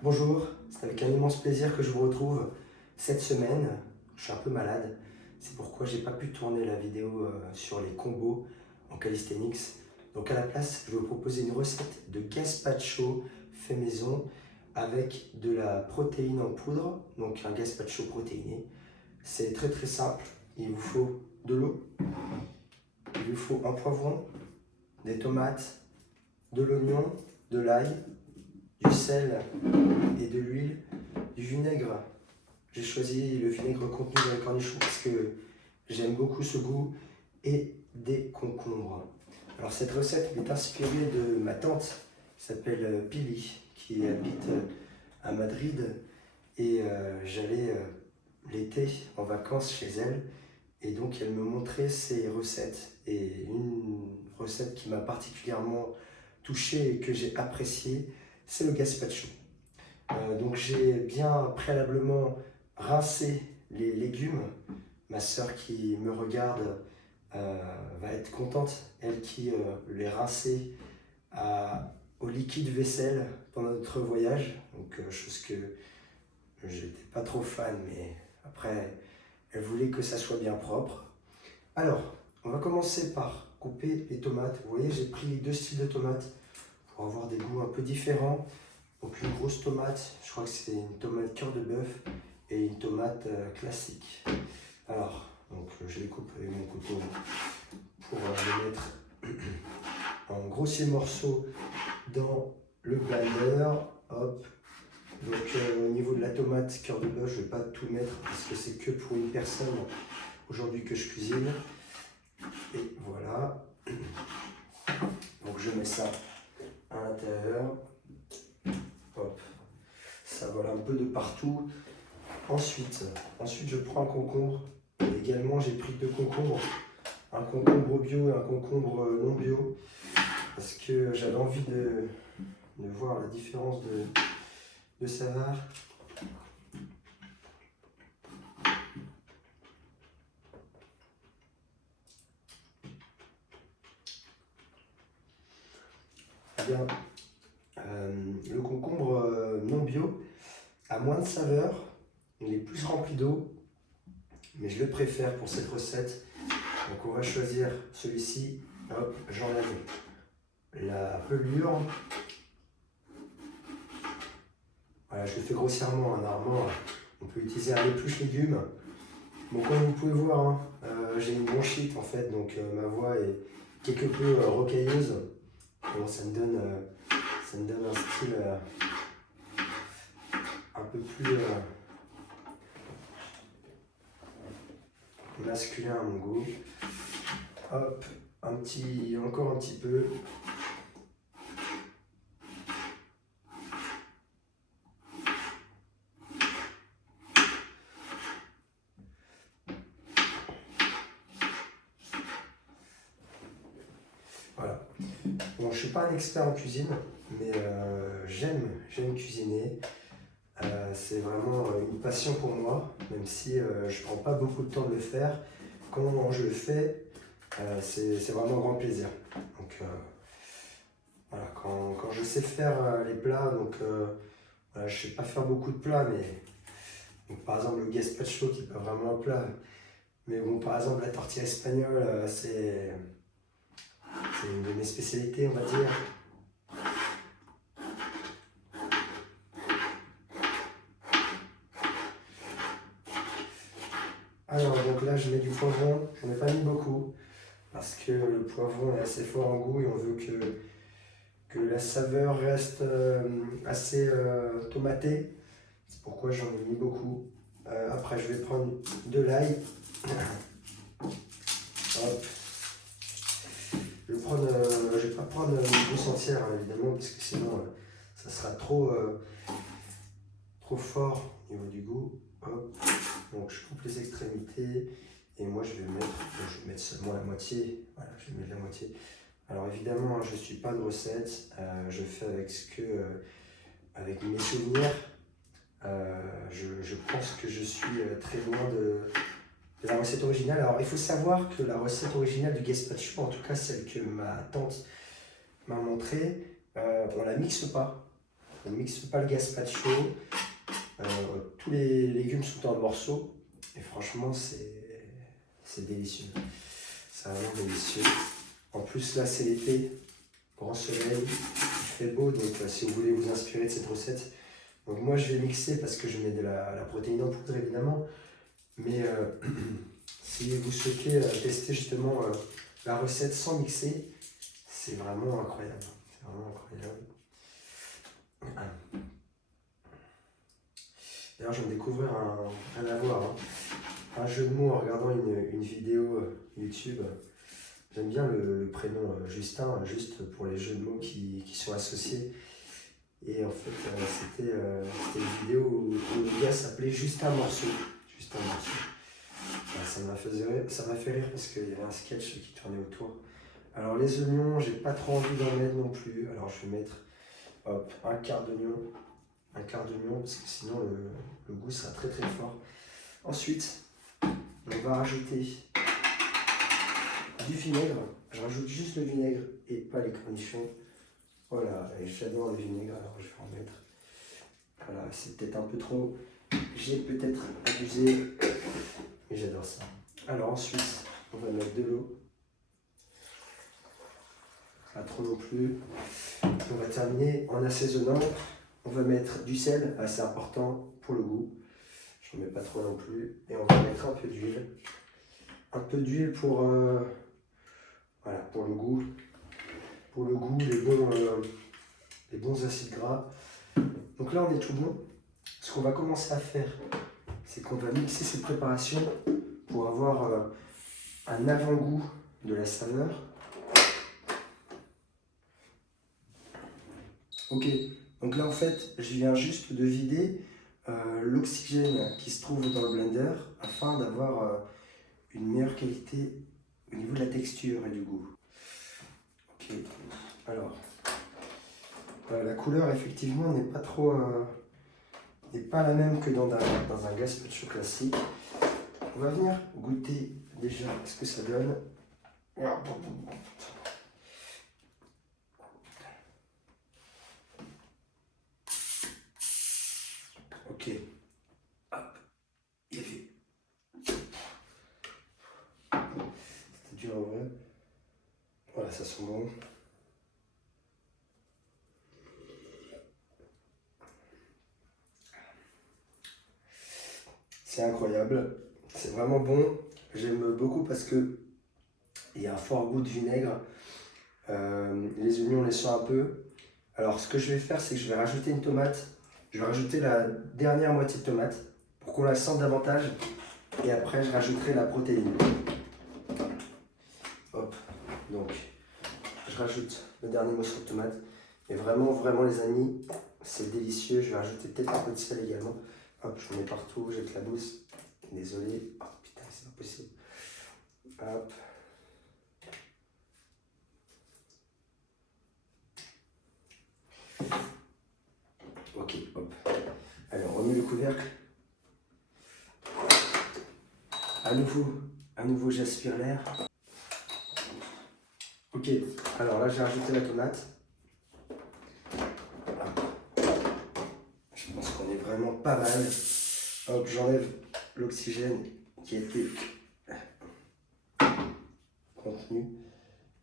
Bonjour, c'est avec un immense plaisir que je vous retrouve cette semaine. Je suis un peu malade, c'est pourquoi j'ai pas pu tourner la vidéo sur les combos en calisthenics. Donc à la place, je vais vous proposer une recette de gazpacho fait maison avec de la protéine en poudre, donc un gazpacho protéiné. C'est très très simple, il vous faut de l'eau, il vous faut un poivron, des tomates, de l'oignon, de l'ail, du sel et de l'huile, du vinaigre. J'ai choisi le vinaigre contenu dans les cornichons parce que j'aime beaucoup ce goût et des concombres. Alors cette recette est inspirée de ma tante qui s'appelle Pili, qui habite à Madrid et j'allais l'été en vacances chez elle et donc elle me montrait ses recettes et une recette qui m'a particulièrement touché et que j'ai appréciée, c'est le gazpacho. Donc j'ai bien préalablement rincé les légumes. Ma sœur qui me regarde va être contente, elle qui les rinçait au liquide vaisselle pendant notre voyage. Donc chose que j'étais pas trop fan, mais après elle voulait que ça soit bien propre. Alors, on va commencer par couper les tomates. Vous voyez, j'ai pris deux styles de tomates pour avoir des goûts un peu différents. Donc une grosse tomate, je crois que c'est une tomate cœur de bœuf et une tomate classique. Alors, donc je les coupe avec mon couteau pour les mettre en grossiers morceaux dans le blender. Hop. Donc au niveau de la tomate cœur de bœuf, je ne vais pas tout mettre parce que c'est que pour une personne aujourd'hui que je cuisine. Et voilà. Donc je mets ça à l'intérieur. Hop. Ça vole un peu de partout. Ensuite, je prends un concombre. Et également, j'ai pris deux concombres. Un concombre bio et un concombre non bio. Parce que j'avais envie de voir la différence de saveur. Eh bien, le concombre non bio a moins de saveur. Il est plus rempli d'eau. Mais je le préfère pour cette recette. Donc on va choisir celui-ci. Hop, j'enlève la pelure. Voilà, je le fais grossièrement. Normalement, on peut utiliser un épluche légumes. Bon, comme vous pouvez voir, hein, j'ai une bronchite en fait, donc ma voix est quelque peu rocailleuse. Bon, ça me donne un style un peu plus masculin à mon goût. Hop, encore un petit peu. Voilà. Bon, je ne suis pas un expert en cuisine, mais j'aime cuisiner. C'est vraiment une passion pour moi, même si je ne prends pas beaucoup de temps de le faire. Quand je le fais, c'est vraiment un grand plaisir. Donc voilà, quand je sais faire les plats, donc voilà, je ne sais pas faire beaucoup de plats, mais donc, par exemple le gazpacho qui n'est pas vraiment un plat, mais bon, par exemple la tortilla espagnole, c'est une de mes spécialités, on va dire. Alors, donc là, je mets du poivron. J'en ai pas mis beaucoup parce que le poivron est assez fort en goût et on veut que la saveur reste assez tomatée. C'est pourquoi j'en ai mis beaucoup. Après, je vais prendre de l'ail. Hop. Je vais pas prendre une douce entière, hein, évidemment, parce que sinon, ça sera trop fort au niveau du goût. Hop. Donc je coupe les extrémités et moi je vais mettre seulement la moitié. Voilà, je vais mettre la moitié. Alors évidemment, je ne suis pas de recette, je fais avec mes souvenirs. Je pense que je suis très loin de la recette originale. Alors il faut savoir que la recette originale du gazpacho, en tout cas celle que ma tante m'a montrée, on la mixe pas. On ne mixe pas le gazpacho. Tous les légumes sont en morceaux. Et franchement, c'est délicieux. C'est vraiment délicieux. En plus, là, c'est l'été. Grand soleil. Il fait beau. Donc, si vous voulez vous inspirer de cette recette. Donc, moi, je vais mixer parce que je mets de la protéine en poudre, évidemment. Mais si vous souhaitez tester justement la recette sans mixer, c'est vraiment incroyable. C'est vraiment incroyable. D'ailleurs, je viens de découvrir rien à voir, hein. Un jeu de mots en regardant une vidéo YouTube. J'aime bien le prénom Justin, juste pour les jeux de mots qui sont associés. Et en fait, c'était une vidéo où le gars s'appelait Justin Morceau. Justin Morceau. Ça m'a fait rire parce qu'il y avait un sketch qui tournait autour. Alors les oignons, j'ai pas trop envie d'en mettre non plus. Alors je vais mettre hop, un quart d'oignon parce que sinon le goût sera très très fort. Ensuite, on va rajouter du vinaigre. Je rajoute juste le vinaigre et pas les cornichons. Voilà, et j'adore le vinaigre, alors je vais en mettre. Voilà, c'est peut-être un peu trop. J'ai peut-être abusé, mais j'adore ça. Alors ensuite, on va mettre de l'eau. Pas trop non plus. On va terminer en assaisonnant. On va mettre du sel, assez important pour le goût. Je ne mets pas trop non plus. Et on va mettre un peu d'huile. Un peu d'huile pour, voilà, pour le goût. Pour le goût, les bons acides gras. Donc là, on est tout bon. Ce qu'on va commencer à faire, c'est qu'on va mixer cette préparation pour avoir un avant-goût de la saveur. Ok, donc là en fait, je viens juste de vider l'oxygène qui se trouve dans le blender afin d'avoir une meilleure qualité au niveau de la texture et du goût. Ok, alors, la couleur effectivement n'est pas trop, n'est pas la même que dans un gazpacho classique. On va venir goûter déjà ce que ça donne. Ok, hop, il est fait. C'était dur en vrai. Voilà, ça sent bon. C'est incroyable, c'est vraiment bon. J'aime beaucoup parce que il y a un fort goût de vinaigre. Les oignons, on les sent un peu. Alors, ce que je vais faire, c'est que je vais rajouter une tomate. Je vais rajouter la dernière moitié de tomate pour qu'on la sente davantage. Et après, je rajouterai la protéine. Hop, donc, je rajoute le dernier morceau de tomate. Et vraiment, vraiment, les amis, c'est délicieux. Je vais rajouter peut-être un peu de sel également. Hop, je mets partout, j'éclabousse. Désolé. Oh putain, c'est pas possible. Hop. Ok, hop. Allez, on remet le couvercle. À nouveau j'aspire l'air. Ok, alors là j'ai rajouté la tomate. Je pense qu'on est vraiment pas mal. Hop, j'enlève l'oxygène qui était contenu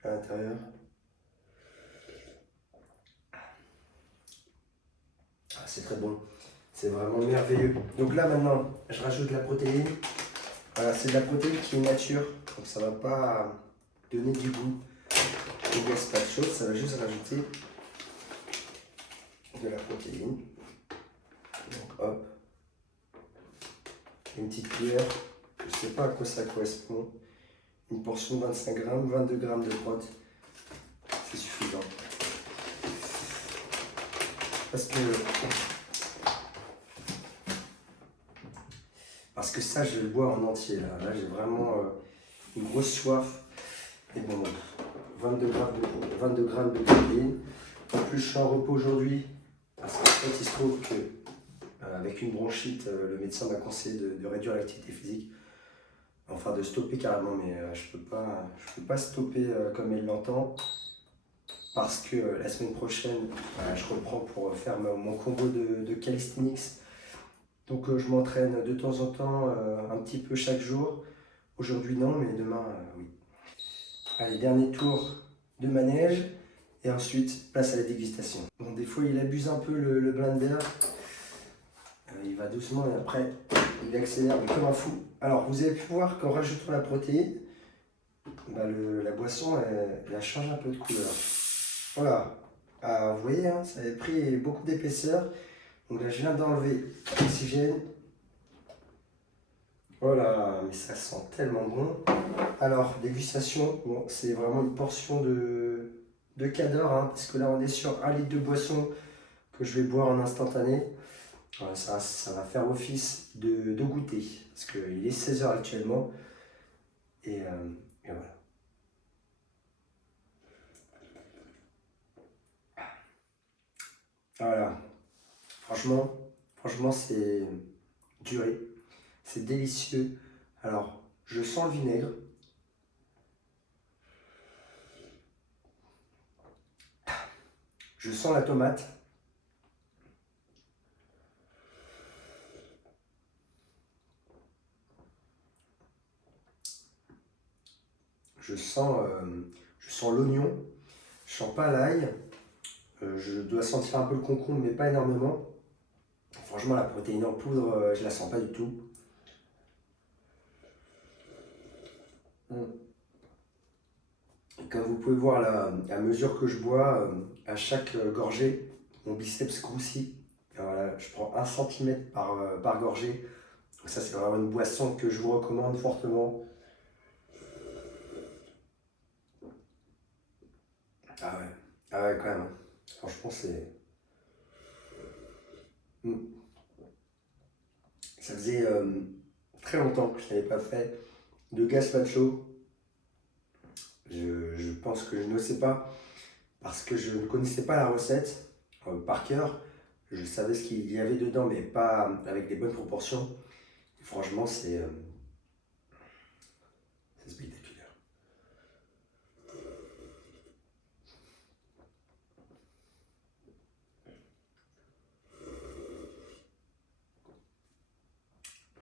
à l'intérieur. Ah, c'est très bon, c'est vraiment merveilleux. Donc là maintenant, je rajoute la protéine. Voilà, c'est de la protéine qui est nature, donc ça va pas donner du goût au gazpacho, ça va juste rajouter de la protéine. Donc hop, une petite cuillère, je ne sais pas à quoi ça correspond, une portion de 25 grammes, 22 grammes de prot, c'est suffisant. Parce que ça, je vais le boire en entier. Là j'ai vraiment une grosse soif. Et bon, 22 grammes de protéines. En plus, je suis en repos aujourd'hui. Parce qu'en fait, il se trouve que avec une bronchite, le médecin m'a conseillé de réduire l'activité physique. Enfin, de stopper carrément, mais je peux pas stopper comme il l'entend. parce que la semaine prochaine, je reprends pour faire mon combo de calisthenics. Donc je m'entraîne de temps en temps, un petit peu chaque jour. Aujourd'hui non, mais demain oui. Allez, dernier tour de manège et ensuite place à la dégustation. Bon, des fois il abuse un peu le blender. Il va doucement et après il accélère mais comme un fou. Alors vous avez pu voir qu'en rajoutant la protéine, la boisson elle change un peu de couleur. Voilà, vous voyez, hein, ça avait pris beaucoup d'épaisseur. Donc là je viens d'enlever l'oxygène. Voilà, mais ça sent tellement bon. Alors, dégustation, bon, c'est vraiment une portion de cador, hein, parce que là on est sur 1 litre de boisson que je vais boire en instantané. Voilà, ça va faire office de goûter, parce qu'il est 16 h actuellement. Et voilà. Voilà, franchement c'est duré, c'est délicieux. Alors, je sens le vinaigre. Je sens la tomate. Je sens l'oignon. Je sens pas l'ail. Je dois sentir un peu le concombre, mais pas énormément. Franchement, la protéine en poudre, je la sens pas du tout. Et comme vous pouvez voir, à mesure que je bois, à chaque gorgée, mon biceps grossit. Et voilà, je prends 1 cm par gorgée. Donc ça, c'est vraiment une boisson que je vous recommande fortement. Ah ouais, quand même, hein. Franchement, c'est... Mm. Ça faisait très longtemps que je n'avais pas fait de gazpacho. Je pense que je ne sais pas parce que je ne connaissais pas la recette par cœur. Je savais ce qu'il y avait dedans, mais pas avec des bonnes proportions. Et franchement, c'est spectaculaire.